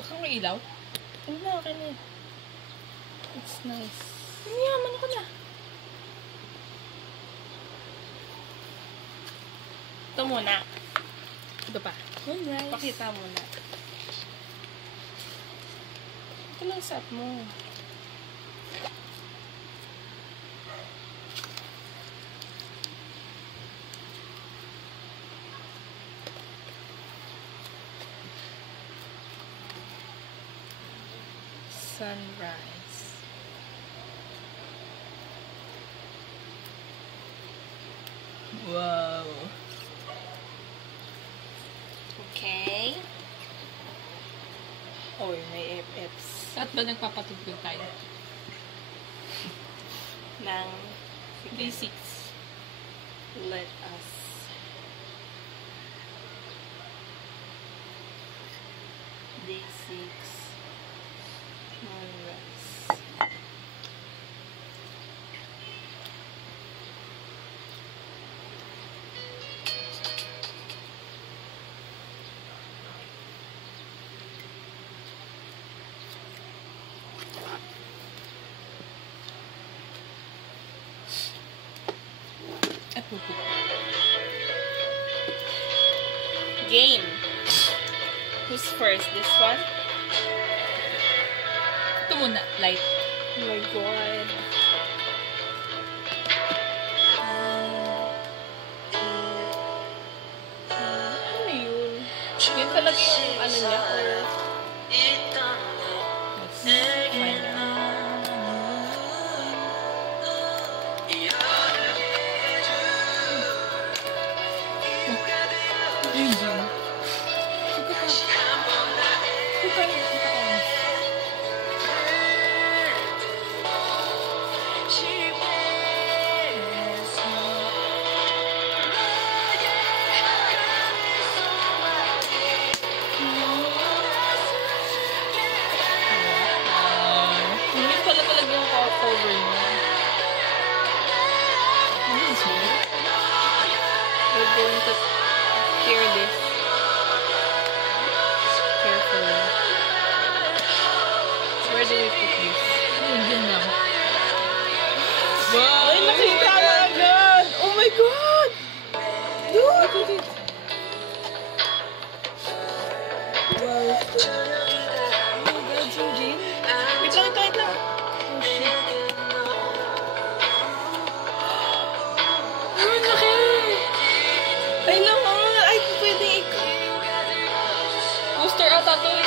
Huwag kang ilaw. Wala, akin eh. It's nice. Mayaman ako na. Ito muna. Ito pa. Alright. Pakita muna. Ito lang sa mo. Sunrise. Wow. Okay. Oy, may FFs. Saan ba nagpapatugtog tayo? Ng D6. Let us. D6. Sunrise. Game. Who's first? This one? Ito muna. Light. Oh my god. Ano yun? Yun talaga yung ano niya? Or... Let's find out. Yun yun. Hindi pala talaga yung cover niya. We're going to hear this carefully. Where do we put this? Yun yun lang. Ay, nakita na agad! Oh my god! Dude! Wow. Oh my god, Jin. Wait lang, wait lang. Oh shit. Oh, laki! Ay, naman! Ay, pwede ikaw. Poster ata to eh.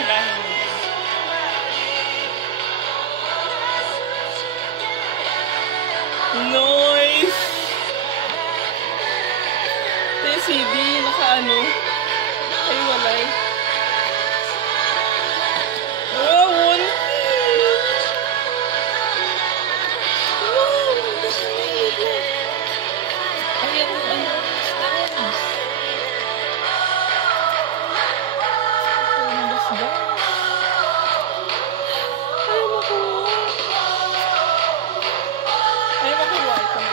Sirahin mo dyan. Nice! Ito yung CD, naka-ano. Ay, walay. Oh, one piece! Wow! Ayan yung ano. Ay, makuha. Ay, makuha. Ito, makuha.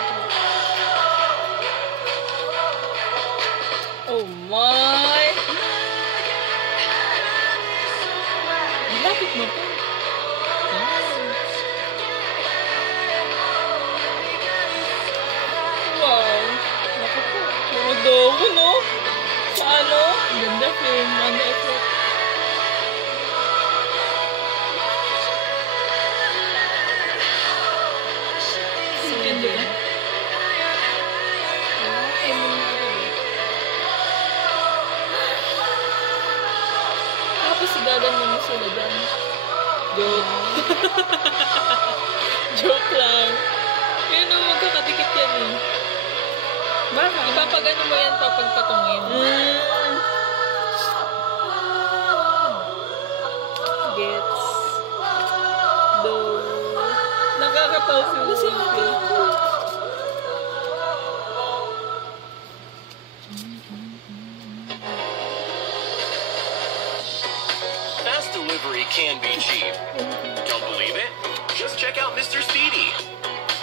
Oh my! Lapit mo pa. Wow! Naku po. Puro dogo, no? Paano? Ganda film. Ano ito? Ganda. Ay, mo na agad eh. Tapos igaganyan mo sila dyan. Joke. Joke lang. Yun o, magkakadikit yan eh. Baka. Ipapagano mo yan kapag patungin. Gets. Do. Nakakatawa sila. Fast delivery can be cheap. Don't believe it? Just check out Mr. Speedy.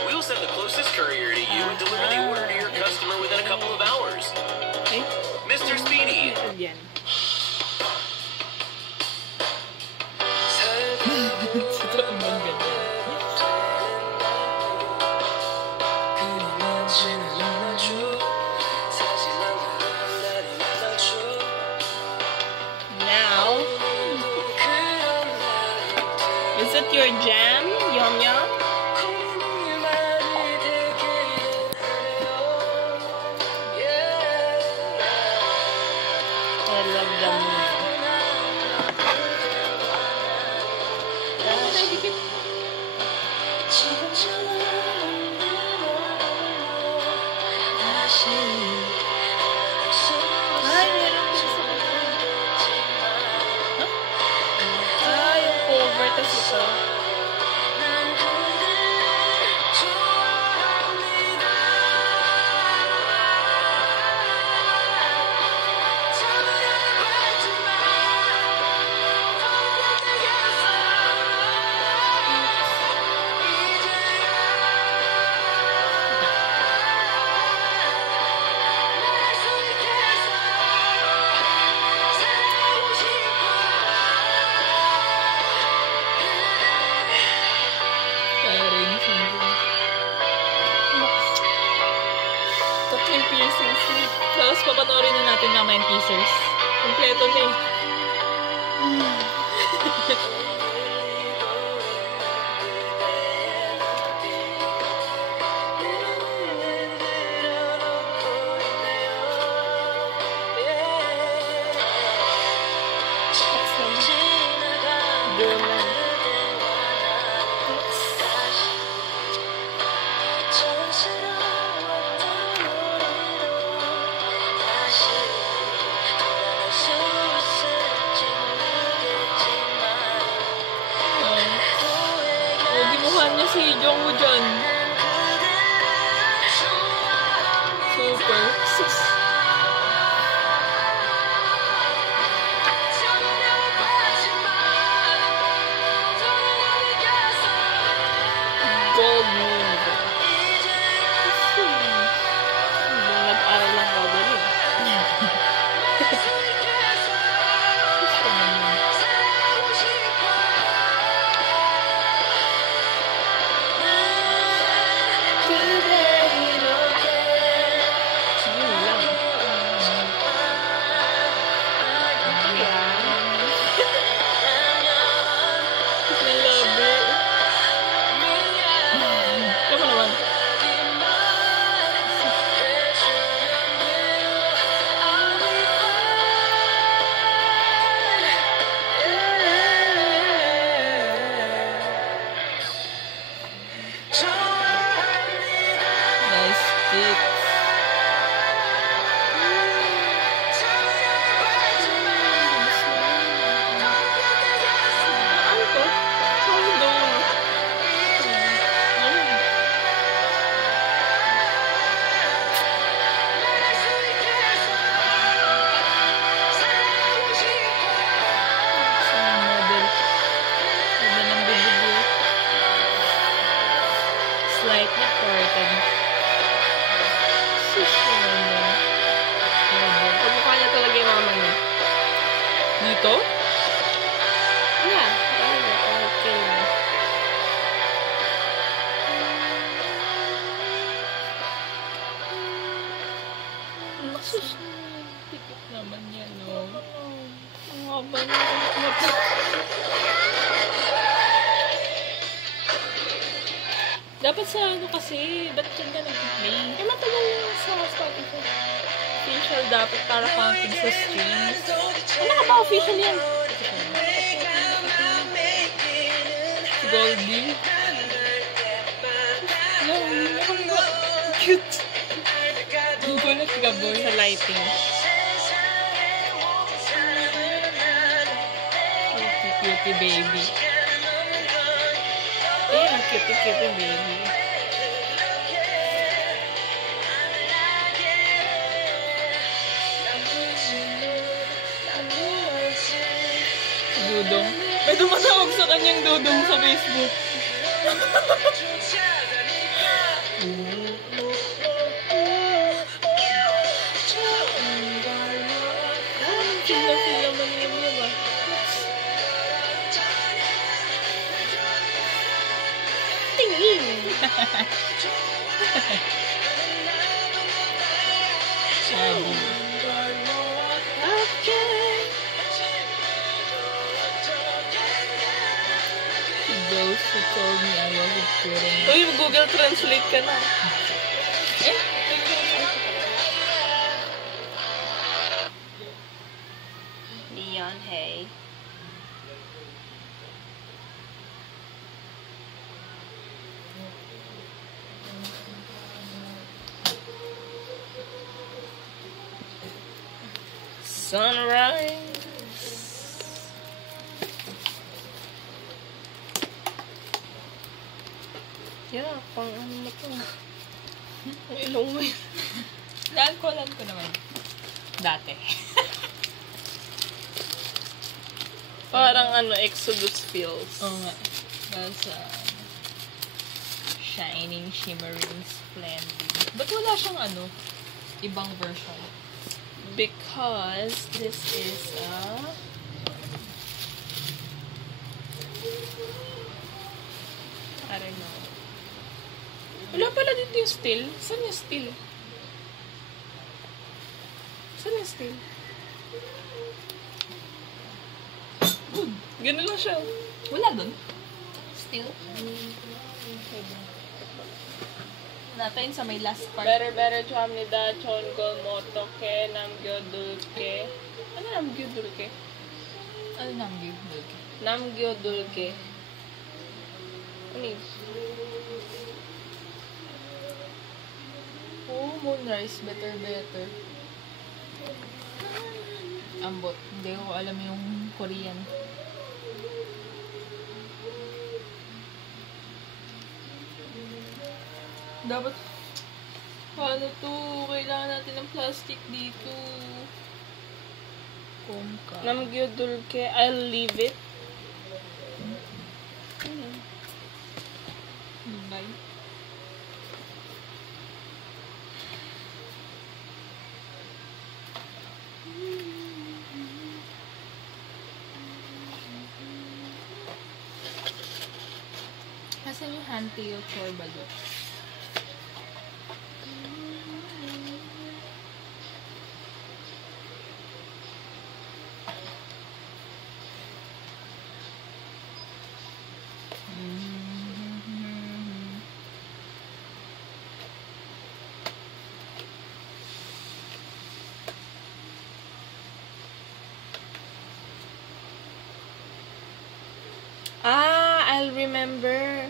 We'll send the closest courier to you and deliver the order to your customer within a couple of hours. Eh? Mr. Speedy. Yan. Totoo bang ganyan? Now, is it your jam, Yum Yum? I love the moon. Ay, meron siya sa Ah, yung cover, tas ito. Tatlong piercings. Tapos papanoorin na natin mamaya yung teasers. Kompleto na eh. Gimuhan niya si Jungwoo dyan. Super. Gold moon. Nag-aral lang ako din. Slightly curtain. Pagmukha niya talaga yung mama niya. Dito? Yeah. Okay. Naksus. Tikit naman yan, no? Ang haba niya. Dapat sa ano kasi, ba't dyan ka nag-play? Eh, matagal lang sa Spotify. Official dapat para counting sa streams. Ano ka ba official yan? Si Goldie. No, hindi ako ba? Cute. Gugulat ka boy sa lighting. Cutie baby. Ayan, cutie baby. Dudong. May tumatawag sa kanyang dudong sa Facebook. Feel naman yun ba? Tingin! Shaggy. Those who told me I wasn't good enough. Uy, Google Translate ka na. Eh? Leon, hey. Sunrise. Yeah, pang ano mo to? Ang ilong mo yun. Naalkoholan ko naman. Dati. Parang ano, Exodus feels. Oo nga. Dahil sa shining, shimmering, splendid. Ba't wala siyang ano? Ibang version? Because this is I don't know. Wala pala dito yung still. Saan yung still? Saan yung still? Ganun lang siya. Wala dun. Still. Natin sa may last part. Better chamnida chongol motoke namgyodulke. Ano namgyodulke? Ano nang give? Namgyodulke. Ano yun? Oh, Moonrise. Better. Ambot. Hindi ko alam yung Korean. Dapat, paano to? Kailangan natin ng plastic dito. Kumka. Namgyodulke. I'll leave it. Bye. Asan yung Hanteo Chorbalo? I'll remember.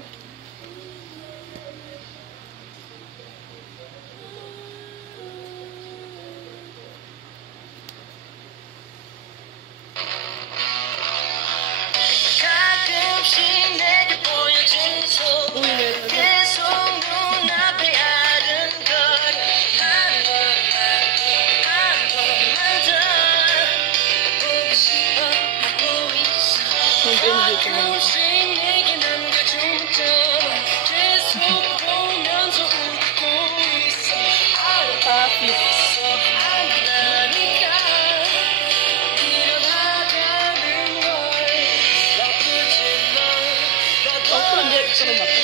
Sino?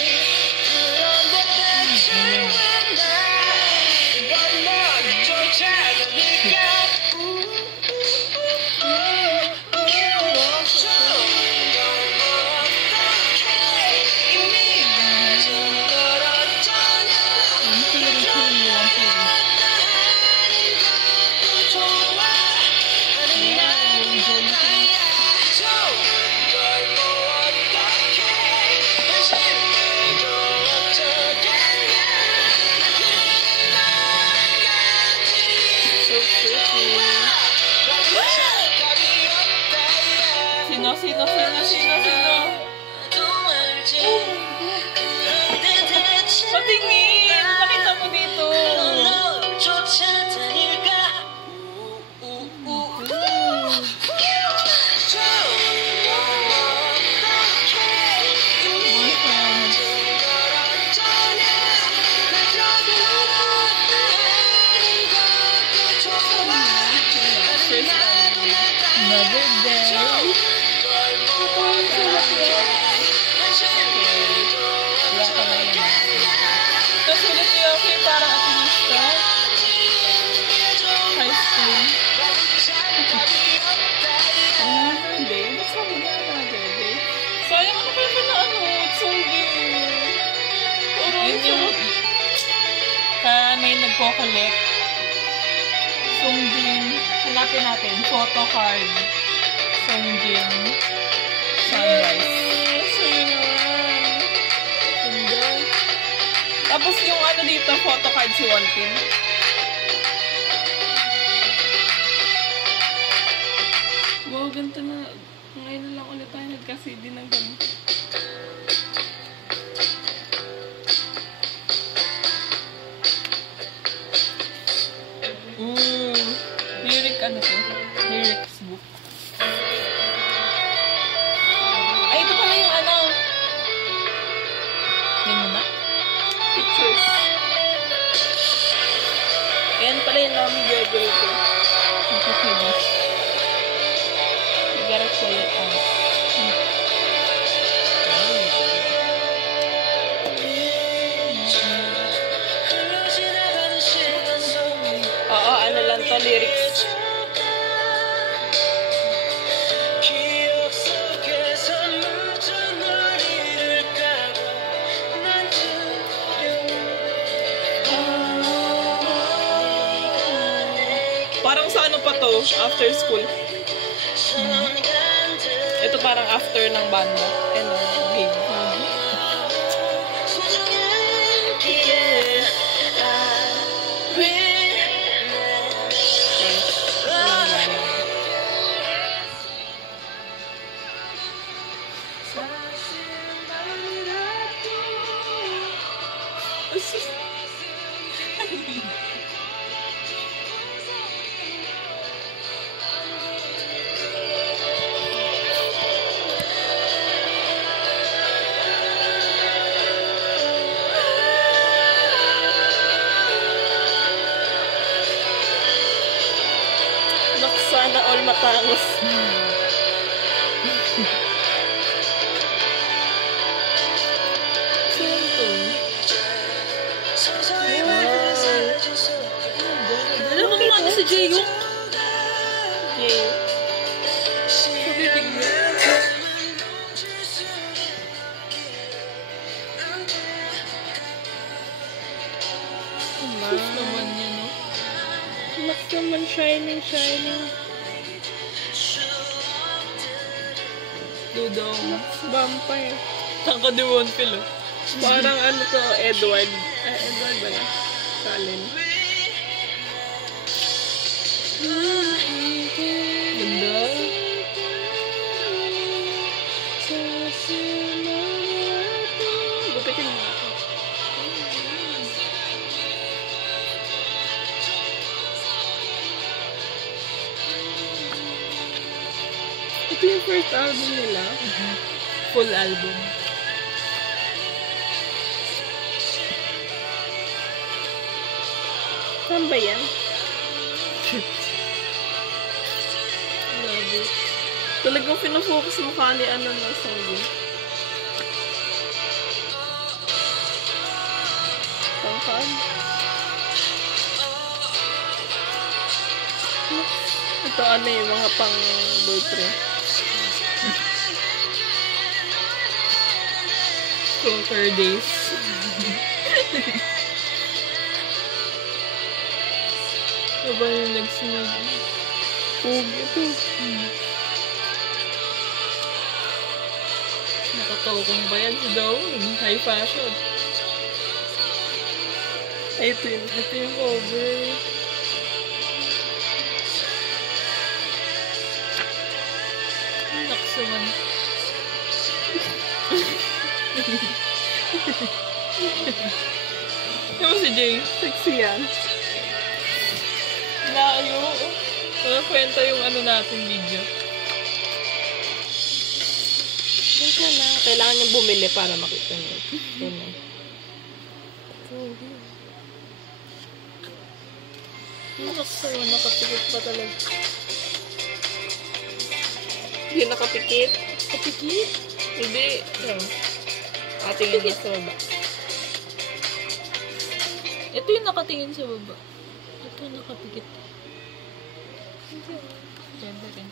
Patingin! Pakita mo dito! nagko-collect. Songjin. Hanapin natin. Photo card. Songjin. Sunrise. Sa'yo naman. Ganda. Tapos yung ano dito, photo card si Wonpin. Wow, ganito na. Ngayon na lang ulit tayo nagka-CD ng ganito. Lyric ano to? Lyrics book. Ay, ito pala yung ano. Yan mo na? Pictures. Ayan pala yung namin Gregory ko. Nakikinis. You gotta play it out. Oo, ano lang to, lyrics. Parang sa ano pa to, after school. Ito parang after ng banda. Ano, game. Sana all matangos. Saan to? Alam mo nga si Jaeyook? Jaeyook. Sa bibig niya. Sus naman niya, no? Lak naman, shining, shining. Dudong. Vampire. Tangka di Wonpil, oh. Parang ano to, Edward. Edward ba na? Kalin. Ganda. Gupitin mo ako. Ito yung first album nila. Full album. Saan ba yan? Love it. Talagang pinafocus mo ka ni ano na song. Pangkan. Ito ano yung mga pang boyfriend. Stalker days. Aba yung nagsunod. Pugi ito. Nakatokong ba yan si Dawn? High fashion. Ay, ito yung cover. Naksuman. Yung si Jay, sexy yan. Layo. Wala kwenta yung ano natin video. Wait na. Kailangan niyong bumili para makita niyo. Yun na. Nakasuwa, nakapikit pa talaga. Hindi nakapikit. Kapikit? Hindi. Ano? Nakatingin na sa baba. Ito yung nakatingin sa baba. Ito nakapikit. Ganda rin.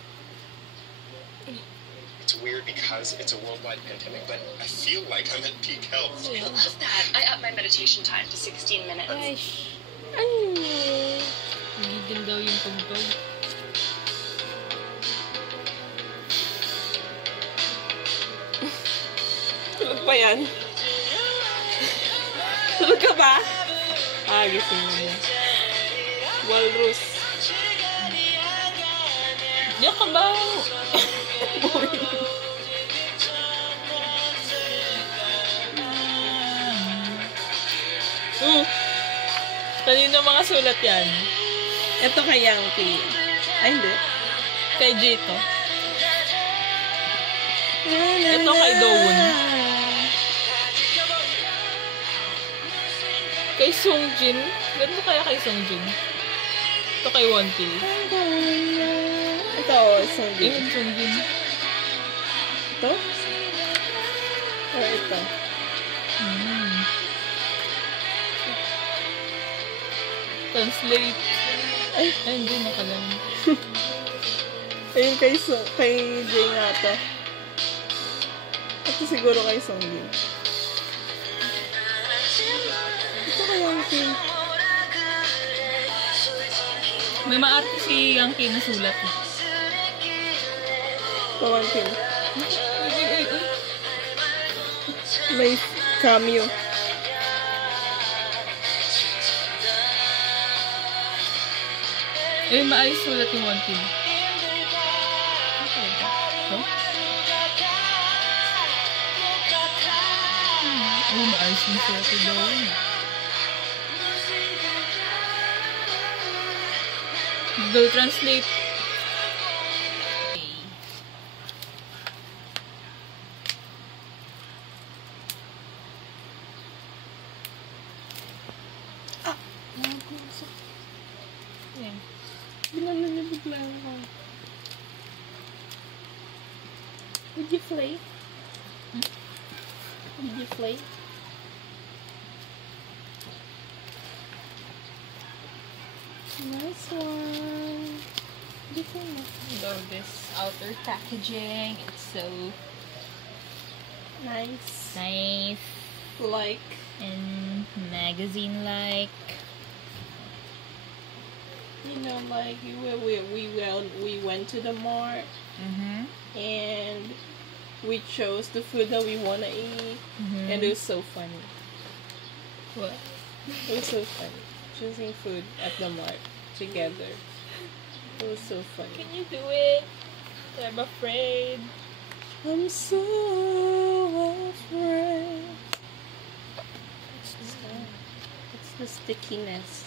It's weird because it's a worldwide pandemic, but I feel like I'm at peak health. Yeah. Love that. I upped my meditation time to 16 minutes. Ay, Ano? Hindi din daw yung tugtog. Tulog pa yan. Tulog ka ba? Gising mo yan. Walrus. Diyan ka ba? Kanino mga sulat yan? Ito kay Yankee. Ay, hindi. Kay Jito. Ito kay Dowon. Kay Songjin. Gano'n kaya kay Songjin? Ito kay Wonpil. Ito, Songjin. Ayun, Songjin. Ito? Or ito? Translate. Ay, hindi nakalam. Ayun kay Jay nga to. Ito siguro kay Songjin. Ito kay Yankee. May maarte si Yankee na sulat. Pawantin. May cameo. Eh, maayos sulat yung One Team. Oh? Maayos yung sulat yung Dowon. Google Translate. Yan. Binalibig lang ako. Would you play? Would you play? Nice one. Different. Love this outer packaging. It's so Nice. nice Like. and magazine-like. You know, like we went to the mart and we chose the food that we want to eat, and it was so funny. What? It was so funny choosing food at the mart together. It was so funny. Can you do it? I'm afraid. I'm so afraid. It's the stickiness.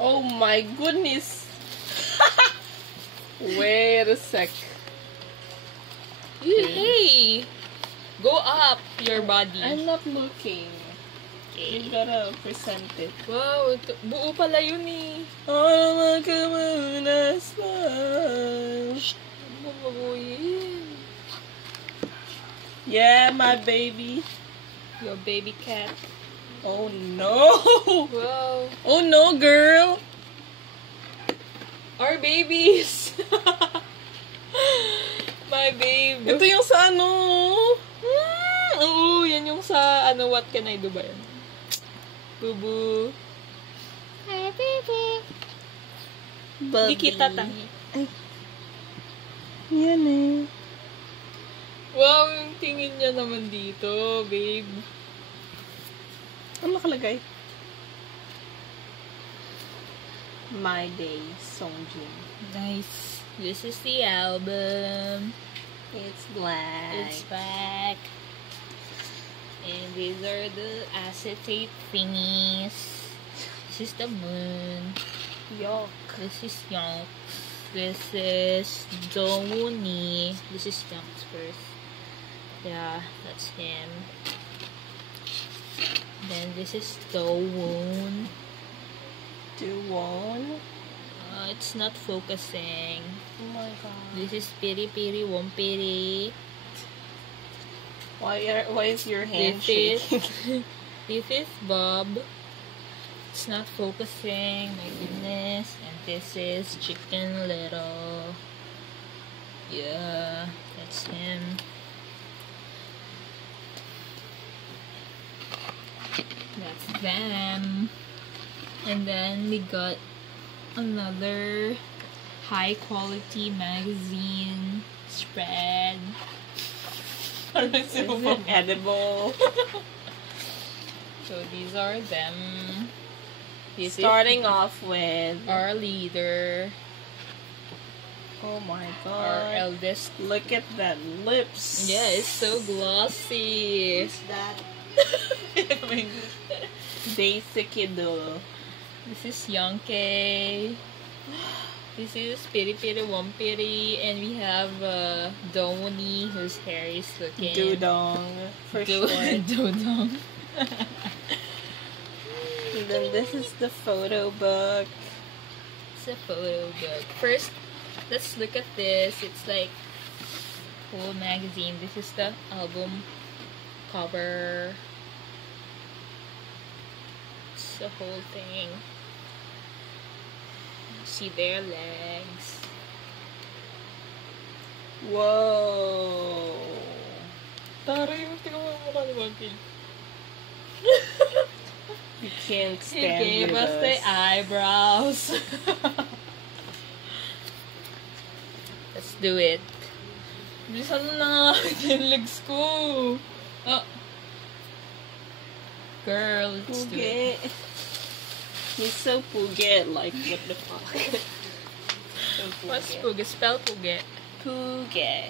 Oh my goodness! Wait a sec. Hey! Go up your body. I'm not looking. Okay. You gotta present it. Wow, buo pala yun eh. Oh, look at muna smile. Mababuyin. Yeah, my baby. Your baby cat. Oh no! Wow. Oh no, girl! Our babies! My babe. Ito yung sa ano? Oo, yan yung sa, ano, what can I do ba yan? Bubu. Hi, baby. Hindi kita tangi. Yan eh. Wow, yung tingin niya naman dito, babe. Ano nakalagay? My Day, Songjin. Nice. This is the album. It's black. It's back. And these are the acetate thingies. This is the moon. Yuck. This is Yonk. This is Dowuni. This is Yonk's first. Yeah, that's him. Then this is Dowon. Duwon? It's not focusing. Oh my god. This is Piri Piri Wompiri. Why is your hand This shaking? is this is Bob. It's not focusing. My goodness. And this is Chicken Little. Yeah, that's him. That's them. And then we got another high quality magazine spread. Is it edible? So these are them. This Starting off with is our leader, oh my our god. eldest. Look at that lips. Yeah, it's so glossy. That Daisuke do. This is Yonke. This is Piri Piri Wampiri, and we have Doni, whose hair is looking Dudong for short. Dodong. And then this is the photo book. It's a photo book. First, let's look at this. It's like whole magazine. This is the album cover. It's the whole thing. See their legs. Whoa. Tara yung tingnan mo mukha ni Wampil. You can't He stand gave with us the eyebrows. Let's do it. Bilisan mo na yung legs ko. Oh. Girl, let's do it. Puget. He's so puget, like, what the fuck? So What's puget? Spell puget. Puget.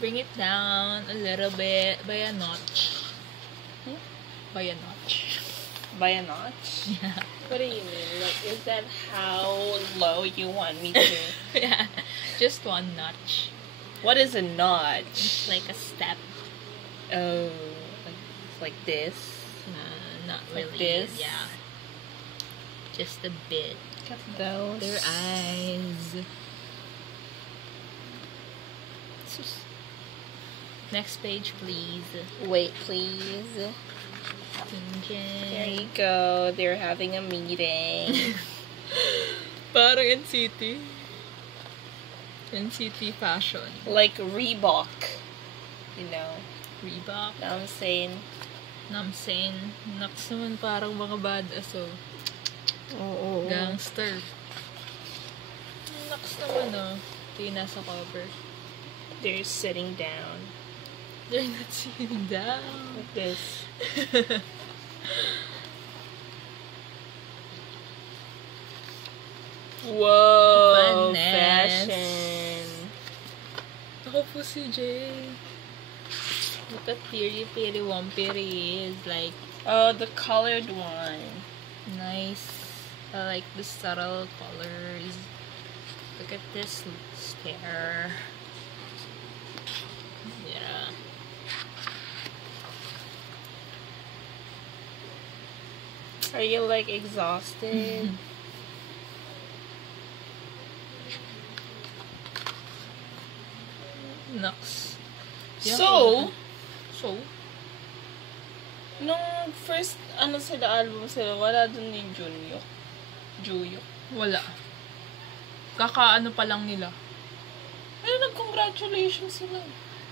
Bring it down a little bit by a notch. By a notch. By a notch? Yeah. What do you mean? Like, is that how low you want me to? Yeah. Just one notch. What is a notch? It's like a step. Oh, like this? Not Like really. this? Yeah. Just a bit. Look at those. Their eyes. Next page, please. Wait, please. There you go. They're having a meeting. Parang NCT. NCT fashion. Like Reebok. You know? Reebok. I'm saying. Namsen. Naks naman parang mga badass, oh. Oo. Gangster. Naks naman, oh. Ito yung nasa cover. They're sitting down. They're not sitting down. Like this. Whoa! Funness. Fashion. Ako po si Jay. Look at Piri Piri Wampiri is like Oh, the colored one. nice. I like the subtle colors. Look at this stare. Yeah. Are you like exhausted? Nux. So, nung first sila album sila, wala dun yung Juyo. wala. Kakaano pa lang nila. Pero nag-congratulations sila.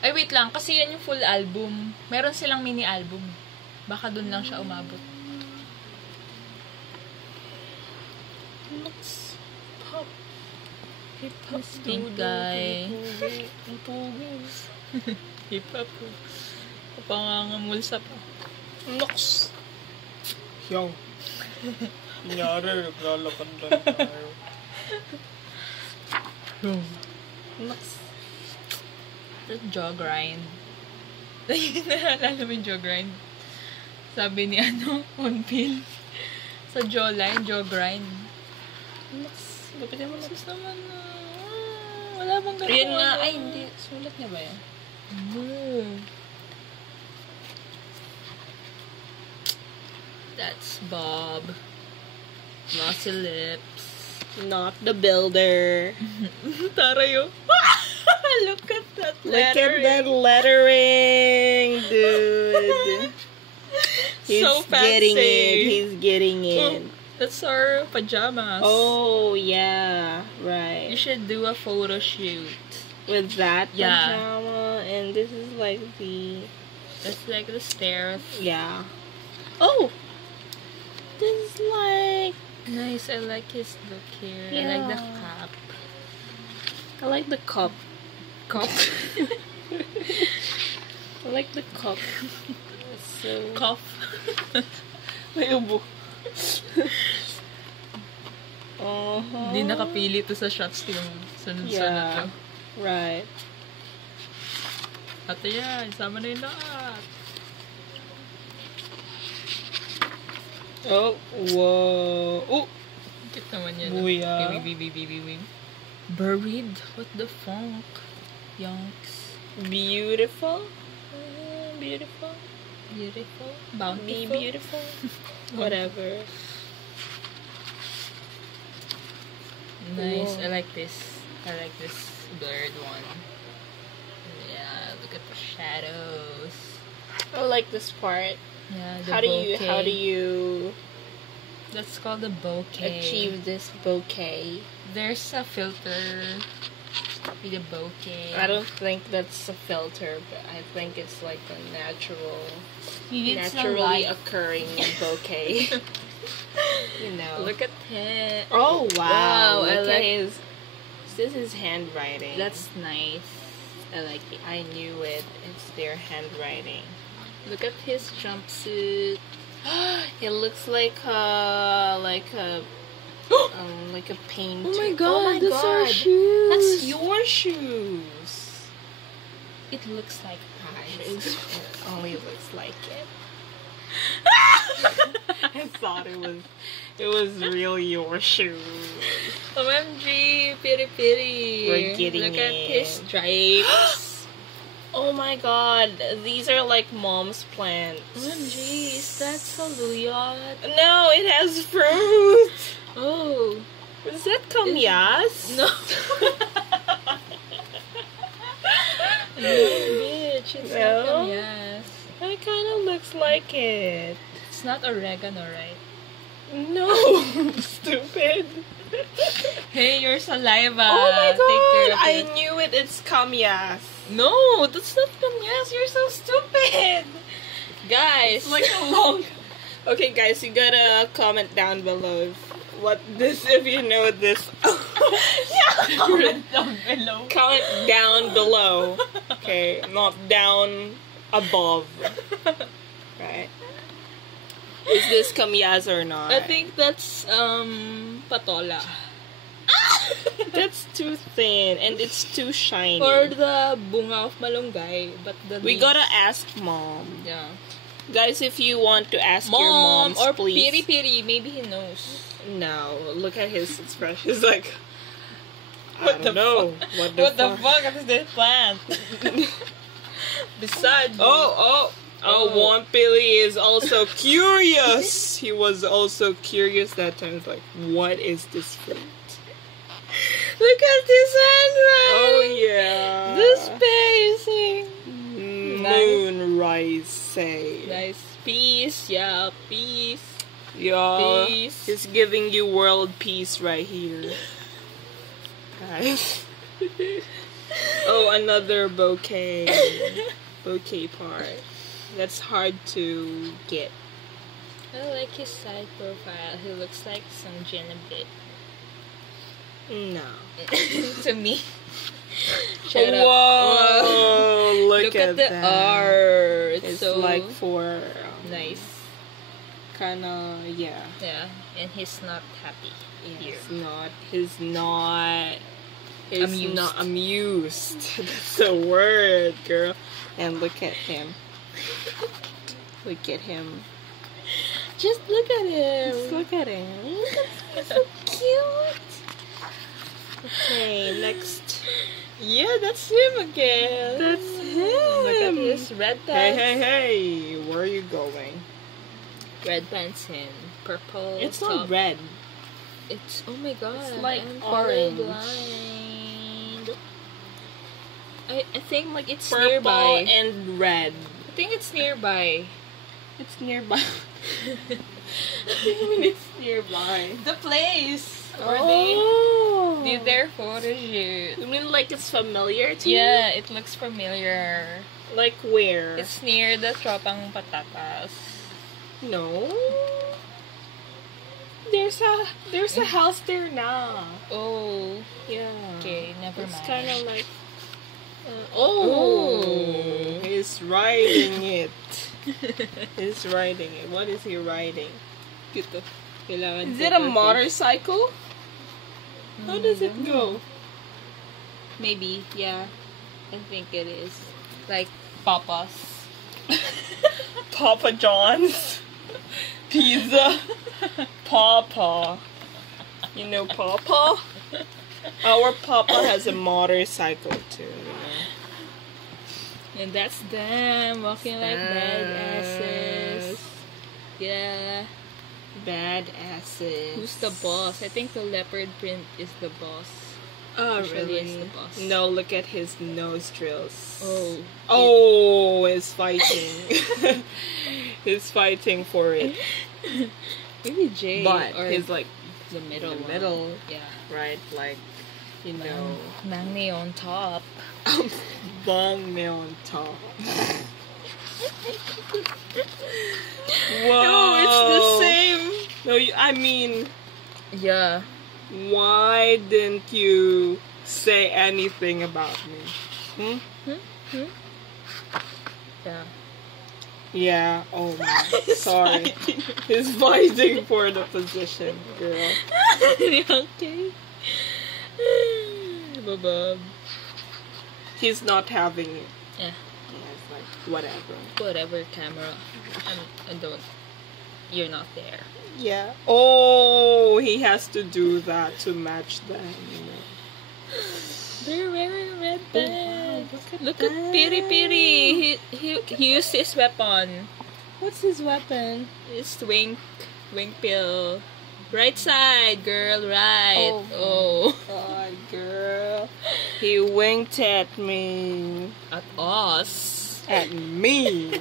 Ay, wait lang. Kasi yan yung full album. Meron silang mini album. Baka dun lang siya umabot. Looks pop. Hip-hop pink guy. Ang pugi. Hip-hop. Kapangangamulsa pa. Looks. Young. Kunyari, naglalakad lang tayo. Looks. The jaw grind. Naalala mo yung jaw grind? Sabi ni Onpil. Sa jawline, jaw grind. Looks. Gapitin mo. Sus naman na. Wala bang ganun? Ayun nga. Ay, hindi. Sulat niya ba yan? That's Bob. Glossy lips. Not the builder. Tarayo. Look at that Look at that lettering, dude. He's So getting fancy. it. He's getting Oh, it. that's our pajamas. Oh, yeah. You Right. should do a photo shoot. With that Yeah. pajama. And this is like the... That's like the stairs. Yeah. Oh! This is like... Nice. I like his look here. I like the Yeah. cap. I like the cup. Cup. I like the cup. So... Cuff. May ubo. Uh-huh. Hindi nakapili to sa shots yung sunod-sunod Yeah. to. Right. Ate yan, sama na yung lahat. Oh, whoa. Oh, Cute naman yan. Booyah. Wing. Buried? What the funk? Yonks. beautiful. Beautiful. Beautiful. Be Bountiful. beautiful. Whatever. Nice. Whoa. I like this. I like this blurred one. Yeah, look at the shadows. I like this part. Yeah, the How bokeh. do you That's called a bokeh. achieve this bouquet? There's a filter with a bokeh. I don't think that's a filter, but I think it's like a naturally occurring bouquet. You know. Look at him. Oh wow! Wow, I Look at like- his. This is handwriting. That's nice. I like it. I knew it. It's their handwriting. Look at his jumpsuit. It looks like a painter. Oh my god, that's our shoes. That's your shoes. It looks like It only looks like it. I thought it was really your shoes. OMG, piri piri. We're getting Look at it. his stripes. Oh my god, these are like mom's plants. OMG, is that saluyot? No, it has fruit. Oh. Is that kamyas? No. No, bitch. It's No? not yes. It kind of looks like it. It's not oregano, right? No, stupid. Hey, your saliva. Oh my Take care god, of I it. knew it. It's kamyas. No, that's not kamyas. You're so stupid. Guys. It's like a long. Okay, guys, you gotta comment down below if you know this. Comment down below. Comment down below. Okay, not down above. Right? Is this kamyas or not? I think that's patola. that's too thin and it's too shiny. Or the bunga of malunggay, but the We leaves- gotta ask mom. Yeah. Guys, if you want to ask your Mom moms, or please. piri piri, maybe he knows. No, look at his expression. He's like, What I the don't know. What the fuck is this plant? Besides, Oh, Wampili is also curious. He was also curious that time. He's like, what is this fruit? look at this handwriting. Oh, yeah. The spacing. Moonrise say. Nice. Peace, yeah, peace. Yeah. Peace. He's giving you world peace right here. Guys. Oh, another bouquet. Bouquet part. That's hard to get. I like his side profile. He looks like some Jen a bit. No. To me. Shut up. Whoa! Look at the that. art. It's so like for nice. kinda, yeah. Yeah, and he's not happy here. He's not Amused. not amused. That's the word, girl. And look at him. Look at him. Just look at him. Just look at him. He's so cute. Okay, next. Yeah, that's him again. That's him. Look at his red pants. Hey, where are you going? Red pants and purple. It's top. not red. It's oh my god. It's like I'm orange. colorblind. I think like it's Purple nearby. and red. I think it's nearby. It's nearby. What do you mean it's nearby? The place. Or Oh. they did their photo shoot. You mean like it's familiar to you? Yeah, it looks familiar. Like where? It's near the Tropang Patatas. No. there's a house there now. Oh. Yeah. Okay, never It's mind. kind of like. Oh. He's riding it. He's riding it. What is he riding? Is it a motorcycle? How does it go? Maybe, yeah. I think it is. Like Papa's. Papa John's pizza. Papa. You know Papa? Our Papa has a motorcycle too. And that's them walking like badasses. Yeah. Badasses. Who's the boss? I think the leopard print is the boss. Oh, Usually it's really? the boss. No, look at his nostrils. Oh. Oh, he's fighting. He's fighting for it. Maybe Jay. But or he's like, the middle the one. middle. Yeah. right, like, you know, Mangne on top. bong me on top. Whoa. No, it's the same. No, I mean, Yeah. why didn't you say anything about me? Yeah. Yeah, oh my, sorry. He's fighting for the position, girl. Okay. Bubba. He's not having it. Yeah. Yeah, it's like, whatever. Whatever, camera. I don't. You're not there. Yeah. Oh, he has to do that to match them, you know. They're wearing red pants. Look that. at Piri Piri. He used his weapon. What's his weapon? It's wink pill. Right side, girl, right. Oh. God, girl. He winked at me. At us. At me.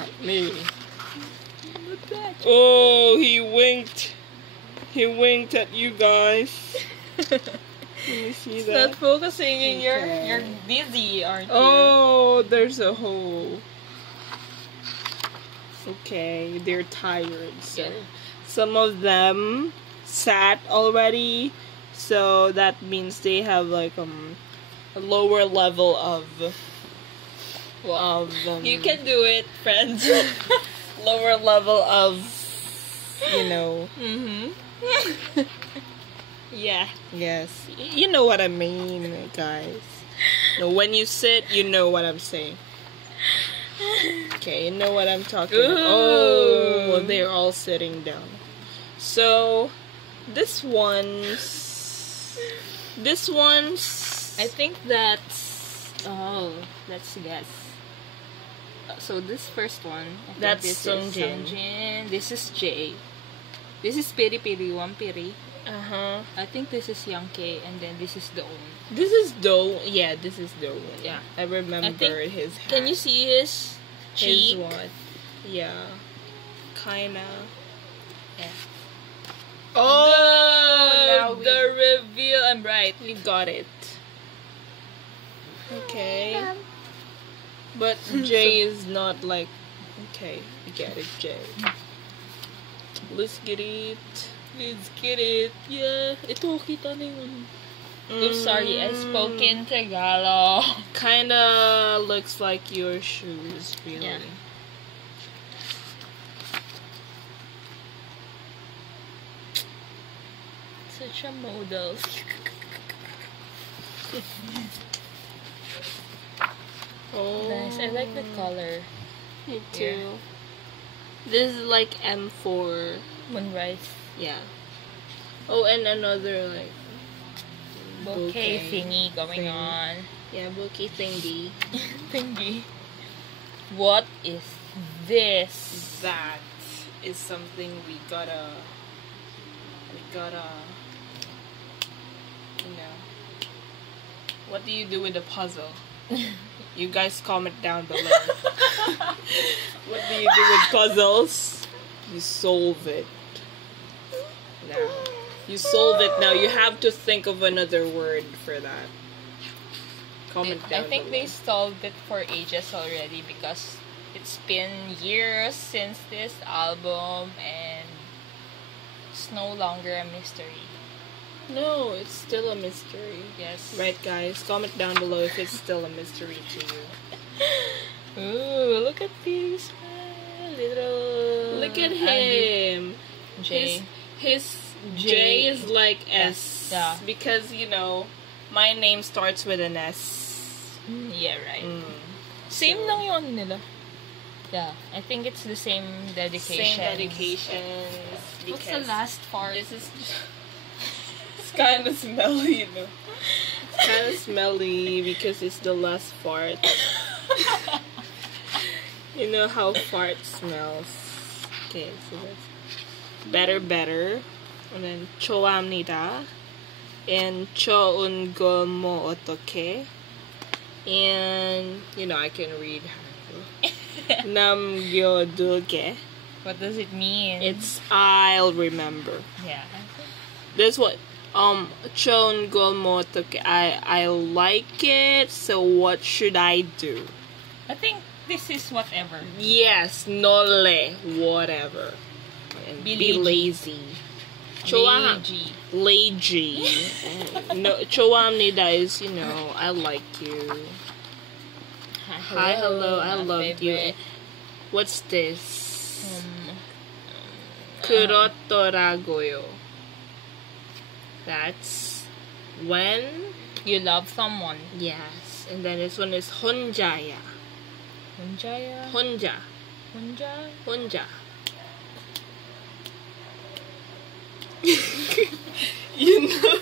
At me. Oh, he winked. He winked at you guys. Can you see It's that? not focusing in Okay. you're busy, aren't you? Oh, there's a hole. Okay, they're tired. So Yeah. some of them sat already, so that means they have like a lower level of You can do it, friends. lower level of, you know. Mm-hmm. Yeah. Yes, you know what I mean, guys. No, when you sit, you know what I'm saying. Okay, you know what I'm talking about. Oh, they're all sitting down. So, this one's... I think that's... Oh, let's guess. So this first one, I think That's this Sungjin. is Sungjin. This is Jay. This is Piri Piri, one Piri. Uh-huh. I think this is Young K, and then this is Doon. This is Do. Yeah, this is Do. Yeah. I remember I think- his hat. Can you see his cheek? His what? Yeah. Kinda. Yeah. Oh, now we- the reveal. I'm right. We got it. Okay. But Jay is not like... Okay, we get it, Jay. Let's get it. Let's get it. Yeah. Ito, kita na yun. Oh, sorry. I spoke in Tagalog. Kinda looks like your shoes, really. Yeah. Such a model. Oh, Nice. I like the color. Me too. This is like M4. Moonrise. Yeah. Oh, and another like Bouquet thingy going thing. on. Yeah, bouquet thingy. Thingy. What is this? That is something we gotta, you know. What do you do with the puzzle? You guys comment down below. What do you do with puzzles? You solve it. Now. You solve it now. You have to think of another word for that. Comment I down think below. they solved it for ages already because it's been years since this album, and It's no longer a mystery. No, it's still a mystery. Yes. Right, guys? Comment down below if it's still a mystery to you. Ooh, look at these little. Look at him. J. His J. J is like S. Yeah. Because, you know, my name starts with an S. Yeah, right. Mm. Same lang yung ano nila. Yeah, I think it's the same dedication. Same dedications. What's the because last part? This is it's kind of smelly, you know. It's kind of smelly because it's the last fart. You know how fart smells. Okay, so that's better. And then choamnida. And choun gomo otoke. And you know I can read. Nam gyo duge. What does it mean? It's I'll remember. yeah. That's what chon gomo otoke. I like it. So what should I do? I think this is whatever. Yes, nole, whatever. And be lazy. Choa lazy. No, choamnida is, you know, I like you. Hi, hello, I my loved you. favorite. What's this? Kurotoragoyo. That's when, You love someone. yes. And then this one is honjaya. Hunjaya? Honja. Hunja? Honja. You know.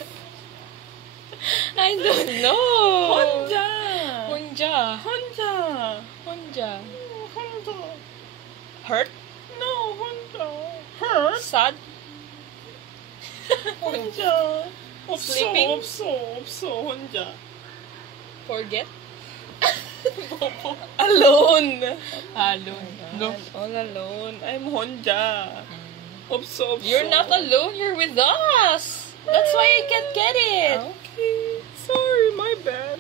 I don't know. Honja. Hunja. Honja. Hunja. Honja. Hurt? No, Honja. Hurt? Sad? Honja. Sleeping? Opso, Honja. Forget? Alone. Alone. No. All alone. I'm Honja. Opso. You're not alone. You're with us. That's why I can't get it. Okay. Sorry, my bad.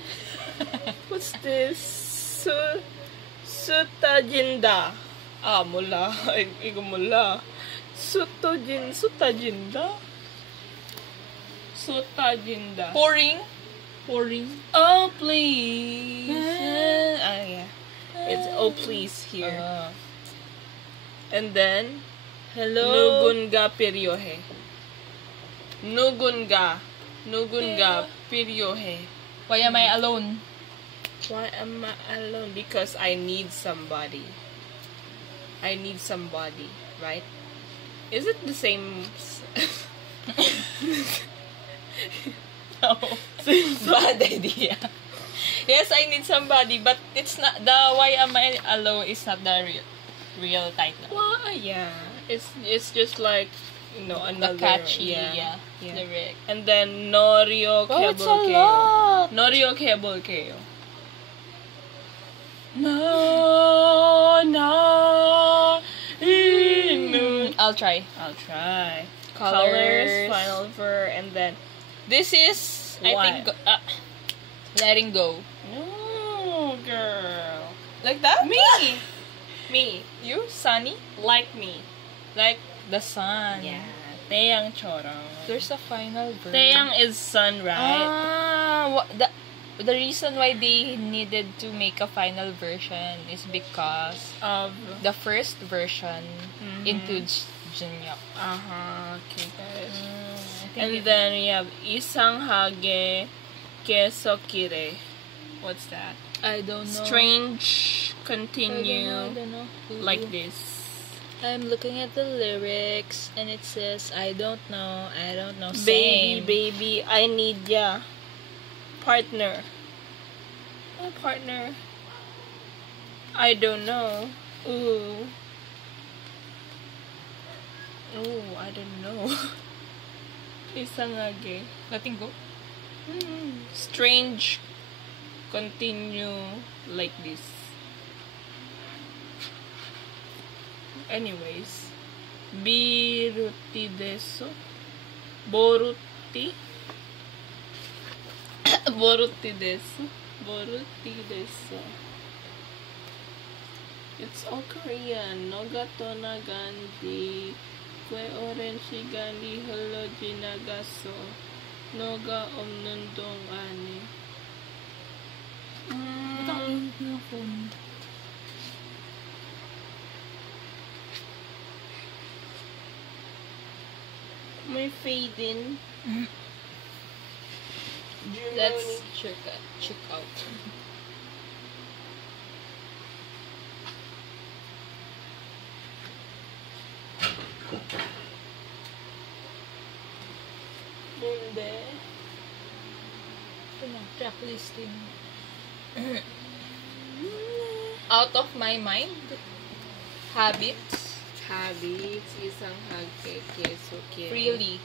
What's this? Sutajinda. Ah, mula. Igo mula. Sutajinda. Sutajinda. Pouring. Oh, please. Yeah. It's oh, please here. And then, Hello. Nugunga Piryohe. Nugunga Piryohe. Why am I alone? Why am I alone? Because I need somebody. Right? Is it the same? No. Bad idea. Yes, I need somebody, but it's not the why am I alone is not the real title. Well, yeah. It's just like, you know, another The catchy, yeah. lyric. And then Norio Oh, it's a Kebolkeo. lot. Norio Kebolkeo. I'll try. I'll try. Colors. Final Ver, and then This is, I What? think, letting go. no, girl. Like that? Me. You, Sunny? Like me. Like the sun. Yeah. Taeyang Chorong. There's a final verse. Taeyang is sun, right? The reason why they needed to make a final version is because Of the first version includes Jinyoung. okay, guys. And And then we have Isang Hage Kesokire. What's that? I don't know. Strange continue I don't know. like this. I'm looking at the lyrics and it says I don't know. Baby, Same. baby, I need ya. Partner. My partner. I don't know. Ooh, I don't know. Isang Hage. Letting go. Strange continue like this. Anyways, Biruti desu. Boruti. Boruti desu. It's all Korean. Nogato naganji. Kue oren shigali holo jinagaso. Noga omnundong ani. Ba't ang init na phone? May fade in. Let's check out. Hindi. Ito na, track listing. Out of my mind. Habits. Habits, isang hagke, keso, kere. Freely.